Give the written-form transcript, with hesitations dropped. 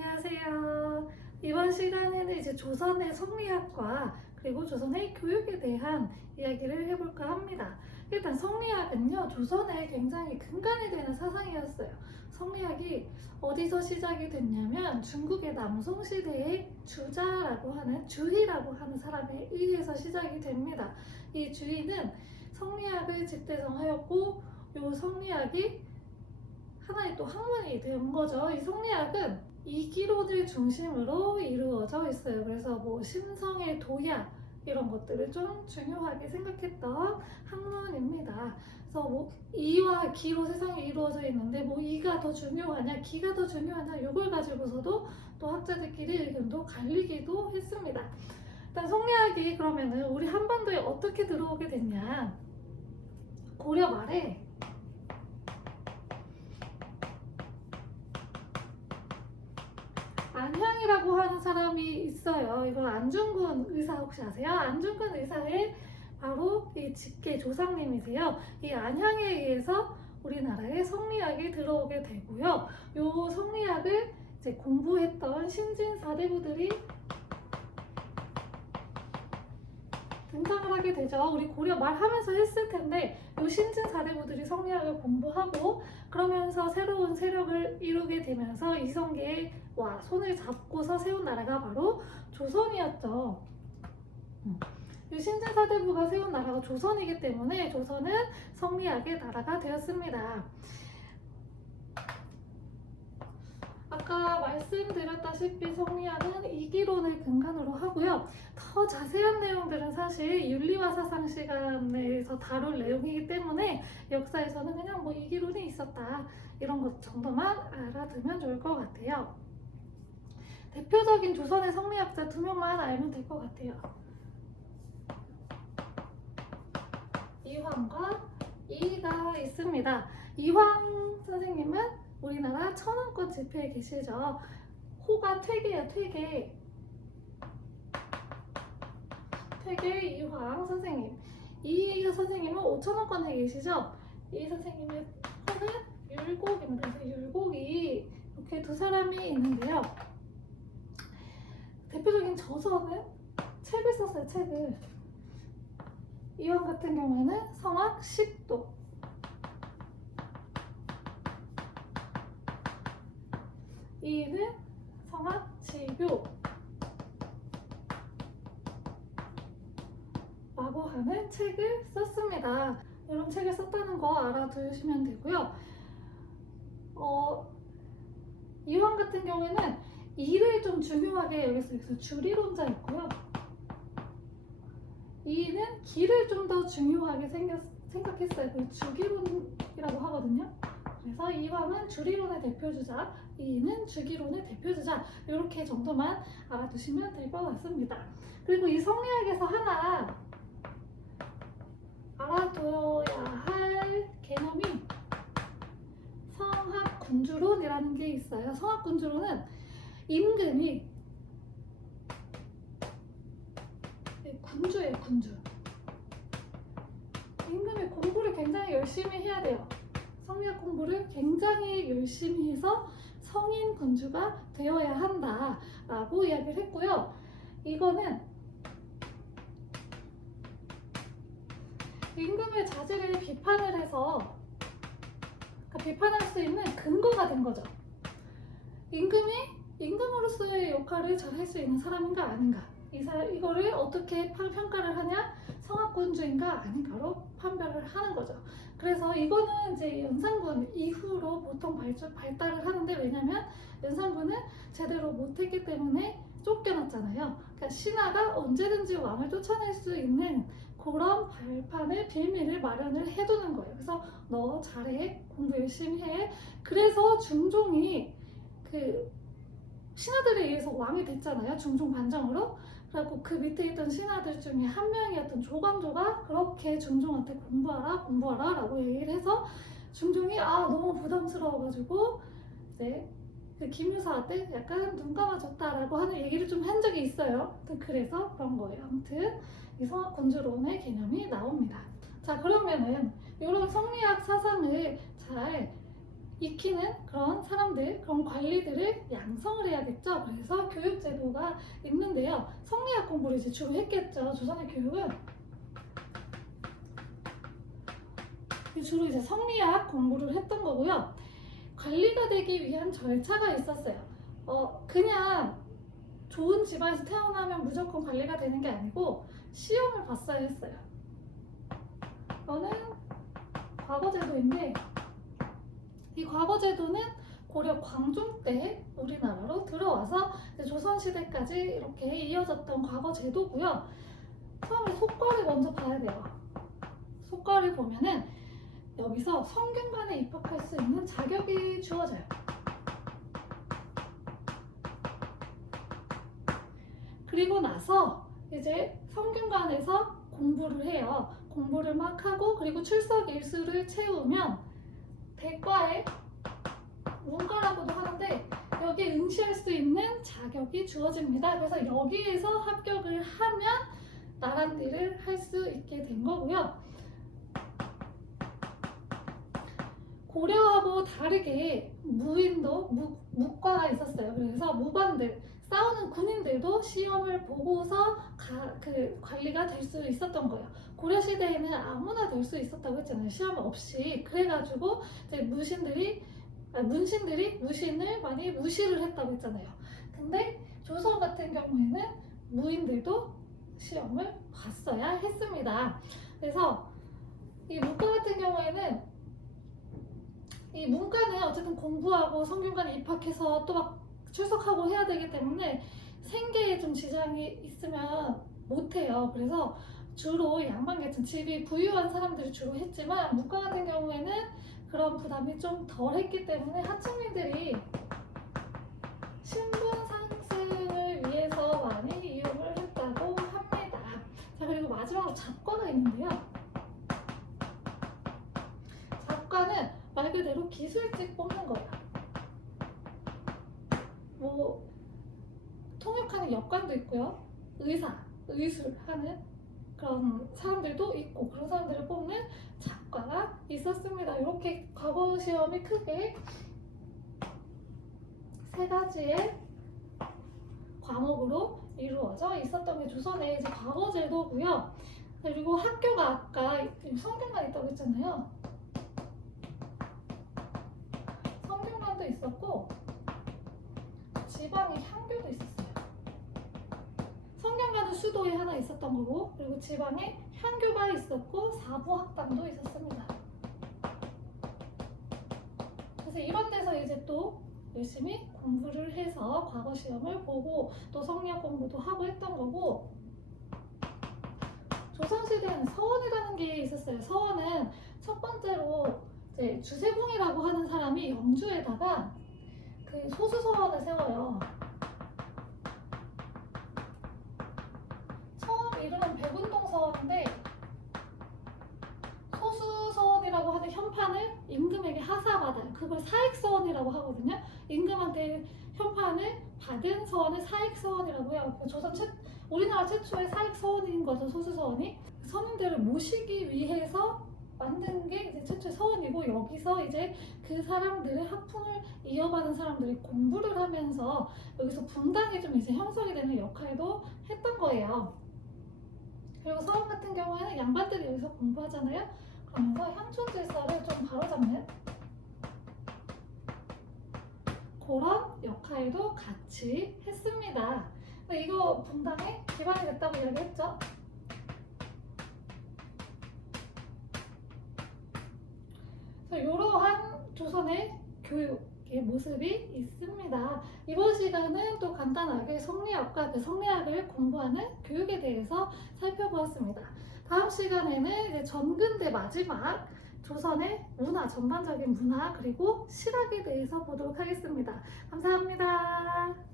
안녕하세요. 이번 시간에는 이제 조선의 성리학과 그리고 조선의 교육에 대한 이야기를 해볼까 합니다. 일단 성리학은요, 조선의 굉장히 근간이 되는 사상이었어요. 성리학이 어디서 시작이 됐냐면 중국의 남송 시대의 주희라고 하는 사람에 의해서 시작이 됩니다. 이 주희는 성리학을 집대성하였고, 이 성리학이 하나의 또 학문이 된 거죠. 이 성리학은 이기론을 중심으로 이루어져 있어요. 그래서 뭐 심성의 도야 이런 것들을 좀 중요하게 생각했던 학문입니다. 그래서 뭐 이와 기로 세상이 이루어져 있는데 뭐 이가 더 중요하냐 기가 더 중요하냐 이걸 가지고서도 또 학자들끼리 의견도 갈리기도 했습니다. 일단 성리학이 그러면은 우리 한반도에 어떻게 들어오게 됐냐, 고려 말에 안향이라고 하는 사람이 있어요. 이거 안중근 의사 혹시 아세요? 안중근 의사의 바로 이 직계 조상님이세요. 이 안향에 의해서 우리나라에 성리학이 들어오게 되고요. 이 성리학을 이제 공부했던 신진사대부들이 등장을 하게 되죠. 우리 고려 말 하면서 했을 텐데 이 신진사대부들이 성리학을 공부하고 그러면서 새로운 세력을 이루게 되면서 이성계와 손을 잡고서 세운 나라가 바로 조선이었죠. 이 신진사대부가 세운 나라가 조선이기 때문에 조선은 성리학의 나라가 되었습니다. 아까 말씀드렸다시피 성리학은 이기론을 근간으로 하고요. 더 자세한 내용들은 사실 윤리와 사상 시간에서 다룰 내용이기 때문에 역사에서는 그냥 뭐 이기론이 있었다 이런 것 정도만 알아두면 좋을 것 같아요. 대표적인 조선의 성리학자 2명만 알면 될 것 같아요. 이황과 이의가 있습니다. 이황 선생님은 우리나라 천안권 집회에 계시죠. 호가 퇴계예요. 퇴계 이황 선생님. 이 선생님은 5천원권에 계시죠. 이 선생님의 호는 율곡입니다. 그래서 율곡이 이렇게 두 사람이 있는데요. 대표적인 저서는 책을 썼어요. 책을. 이황 같은 경우에는 성악 10도, 이는 성악 지교 라고 하는 책을 썼습니다. 이런 책을 썼다는 거 알아두시면 되고요. 이황 같은 경우에는 이를 좀 중요하게 여겼어요. 그래서 주리론자 있고요. 이는 기를 좀 더 중요하게 생각했어요. 그 주기론이라고 하거든요. 그래서 이황은 주리론의 대표주자, 이는 주기론의 대표주자, 이렇게 정도만 알아두시면 될 것 같습니다. 그리고 이 성리학에서 하나 알아둬야 할 개념이 성학군주론이라는 게 있어요. 성학군주론은 임금이 군주예요. 군주. 임금이 공부를 굉장히 열심히 해야 돼요. 성리학 공부를 굉장히 열심히 해서 성인 군주가 되어야 한다라고 이야기를 했고요. 이거는 임금의 자질을 비판을 해서 비판할 수 있는 근거가 된 거죠. 임금이 임금으로서의 역할을 잘 할 수 있는 사람인가 아닌가, 이거를 어떻게 평가를 하냐, 성악군주인가 아닌가로 판별을 하는 거죠. 그래서 이거는 이제 연산군 이후로 보통 발달을 하는데, 왜냐면 연산군은 제대로 못했기 때문에 쫓겨났잖아요. 그러니까 신하가 언제든지 왕을 쫓아낼 수 있는 그런 발판을, 빌미를 마련을 해두는 거예요. 그래서 너 잘해, 공부 열심히 해. 그래서 중종이 그 신하들에 의해서 왕이 됐잖아요. 중종 반정으로. 그래갖고 그 밑에 있던 신하들 중에 한 명이었던 조광조가 그렇게 중종한테 공부하라 라고 얘기를 해서 중종이 너무 부담스러워가지고 이제 그 김유사한테 약간 눈 감아줬다라고 하는 얘기를 좀 한 적이 있어요. 그래서 그런 거예요. 아무튼 이 성악군주론의 개념이 나옵니다. 자, 그러면은 이런 성리학 사상을 잘 익히는 그런 사람들, 그런 관리들을 양성을 해야겠죠. 그래서 교육제도가 있는데요. 성리학 공부를 이제 주로 했겠죠. 조선의 교육은 주로 이제 성리학 공부를 했던 거고요. 관리가 되기 위한 절차가 있었어요. 그냥 좋은 집안에서 태어나면 무조건 관리가 되는 게 아니고 시험을 봤어야 했어요. 이거는 과거제도인데 이 과거제도는 고려 광종 때 우리나라로 들어와서 조선시대까지 이렇게 이어졌던 과거제도고요. 처음에 속과를 먼저 봐야 돼요. 속과를 보면은 여기서 성균관에 입학할 수 있는 자격이 주어져요. 그리고 나서 이제 성균관에서 공부를 해요. 공부를 막 하고 그리고 출석 일수를 채우면 대과에 문과라고도 하는데 여기에 응시할 수 있는 자격이 주어집니다. 그래서 여기에서 합격을 하면 나란디를 할 수 있게 된 거고요. 고려하고 다르게 무인도, 무과가 있었어요. 그래서 무반들, 싸우는 군인들도 시험을 보고서 관리가 될 수 있었던 거예요. 고려시대에는 아무나 될 수 있었다고 했잖아요. 시험 없이. 그래가지고 이제 문신들이 무신을 많이 무시를 했다고 했잖아요. 근데 조선 같은 경우에는 무인들도 시험을 봤어야 했습니다. 그래서 이 문과 같은 경우에는 이 문과는 어쨌든 공부하고 성균관에 입학해서 또 막 출석하고 해야 되기 때문에 생계에 좀 지장이 있으면 못해요. 그래서 주로 양반계층, 집이 부유한 사람들이 주로 했지만 문과 같은 경우에는 그런 부담이 좀 덜 했기 때문에 하층민들이 신분 상승을 위해서 많이 이용을 했다고 합니다. 자, 그리고 마지막으로 잡과가 있는데요. 잡과는 말 그대로 기술직 뽑는 거예요. 뭐 통역하는 역관도 있고요. 의술하는 그런 사람들도 있고 그런 사람들을 뽑는 잡과가 있었습니다. 이렇게 과거 시험이 크게 세 가지의 과목으로 이루어져 있었던 게 조선의 이제 과거 제도고요. 그리고 학교가 아까 성균관 있다고 했잖아요. 성균관도 있었고 지방에 향교도 있었어요. 성균관은 수도에 하나 있었던 거고 그리고 지방에 향교가 있었고 사부학당도 있었습니다. 그래서 이런 데서 이제 또 열심히 공부를 해서 과거 시험을 보고 또 성리학 공부도 하고 했던 거고 조선시대에는 서원이라는 게 있었어요. 서원은 첫 번째로 이제 주세붕이라고 하는 사람이 영주에다가 그 소수서원을 세워요. 처음 이름은 백운동서원인데 소수서원이라고 하는 현판을 임금에게 하사받아요. 그걸 사익서원이라고 하거든요. 임금한테 현판을 받은 서원을 사익서원이라고 해요. 우리나라 최초의 사익서원인 거죠. 소수서원이 선임들을 모시기 위해서 만든 게 이제 최초의 서원이고 여기서 이제 그 사람들의 학풍을 이어받은 사람들이 공부를 하면서 여기서 분당이 좀 이제 형성이 되는 역할도 했던 거예요. 그리고 서원 같은 경우에는 양반들이 여기서 공부하잖아요. 그러면서 향촌 질서를 좀 바로잡는 그런 역할도 같이 했습니다. 근데 이거 분당에 기반이 됐다고 이야기했죠. 이러한 조선의 교육의 모습이 있습니다. 이번 시간은 또 간단하게 성리학과 그 성리학을 공부하는 교육에 대해서 살펴보았습니다. 다음 시간에는 이제 전근대 마지막 조선의 문화, 전반적인 문화 그리고 실학에 대해서 보도록 하겠습니다. 감사합니다.